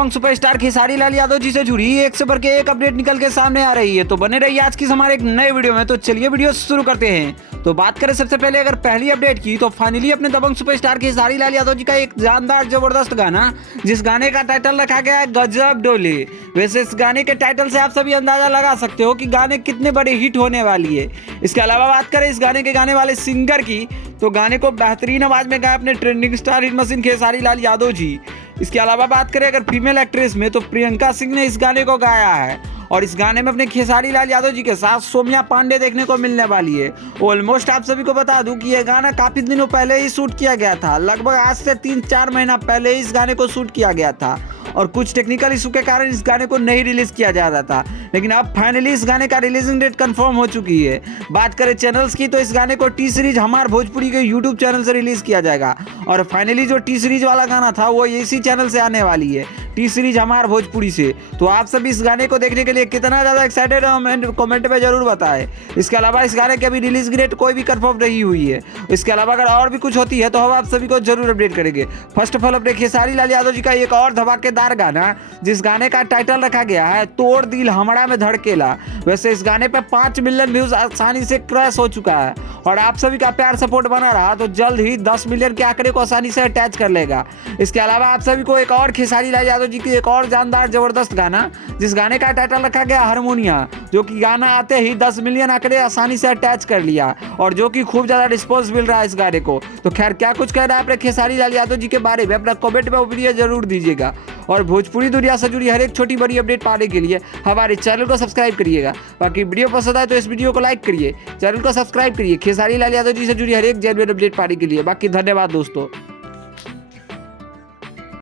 दबंग superstar Khesari Lal Yadav जी से जुड़ी एक से बढ़ के एक अपडेट निकल के सामने आ रही है। तो बने रहिए आज की हमारे एक नए वीडियो में। तो चलिए वीडियो शुरू करते हैं। तो बात करें सबसे पहले अगर पहली अपडेट की, तो फाइनली अपने दबंग सुपरस्टार खेसारी लाल यादव जी का एक जानदार जबरदस्त गाना, जिस गाने का टाइटल रखा गया है गजब डोले। वैसे इस गाने के टाइटल से आप सभी अंदाजा लगा सकते हो कि गाने कितने बड़े हिट होने वाली है। इसके अलावा बात करें इस गाने के गाने वाले सिंगर की, तो गाने को बेहतरीन आवाज में गाया अपने trending star hit machine Khesari Lal Yadav ji. इसके अलावा बात करें अगर फीमेल एक्ट्रेस में, तो प्रियंका सिंह ने इस गाने को गाया है और इस गाने में अपने खेसारी लाल यादव जी के साथ सौम्या पांडे देखने को मिलने वाली है। ऑलमोस्ट आप सभी को बता दूं कि यह गाना काफी दिनों पहले ही शूट किया गया था, लगभग आज से 3-4 महीना पहले ही इस गाने को शूट किया गया था और कुछ टेक्निकल इशू के कारण इस गाने को नहीं रिलीज किया जा रहा था, लेकिन अब फाइनली इस गाने का रिलीजिंग डेट कंफर्म हो चुकी है। बात करें चैनल्स की, तो इस गाने को टी सीरीज हमार भोजपुरी के यूट्यूब चैनल से रिलीज किया जाएगा और फाइनली जो टी सीरीज वाला गाना था वो इसी चैनल से आने वाली है, टी सीरीज हमार भोजपुरी से। तो आप सभी इस गाने को देखने के लिए कितना ज़्यादा एक्साइटेड हो कमेंट में जरूर बताएं। इसके अलावा इस गाने की अभी रिलीज डेट कोई भी कंफर्म नहीं हुई है। इसके अलावा अगर और भी कुछ होती है तो हम आप सभी को जरूर अपडेट करेंगे। फर्स्ट ऑफ ऑल अपने खेसारी लाल यादव जी का एक और धमाकेदार गाना, जिस गाने का टाइटल रखा गया है तोड़ दिल हमरा में धड़केला। वैसे इस गाने पे 5 मिलियन व्यूज आसानी से क्रैश हो चुका है और आप सभी का प्यार सपोर्ट बना रहा तो जल्द ही 10 मिलियन के आंकड़े को आसानी से अटैच कर लेगा। इसके अलावा आप सभी को एक और खेसारी लाल यादव जी की एक और जानदार जबरदस्त गाना, जिस गाने का टाइटल रखा गया हारमोनिया, जो कि गाना आते ही 10 मिलियन आंकड़े आसानी से अटैच कर लिया और जो कि खूब ज्यादा रिस्पॉन्स मिल रहा है इस गाने को। तो खैर क्या कुछ कहना है अपने खेसारी लाल यादव जी के बारे में, अपना कमेंट में ओपिनियन जरूर दीजिएगा और भोजपुरी दुनिया से जुड़ी हर एक छोटी बड़ी अपडेट पाने के लिए हमारे चैनल को सब्सक्राइब करिएगा। बाकी वीडियो पसंद आए तो इस वीडियो को लाइक करिए, चैनल को सब्सक्राइब करिए खेसारी लाल यादव जी से जुड़ी हर एक जेन्युइन अपडेट पाने के लिए। बाकी धन्यवाद दोस्तों।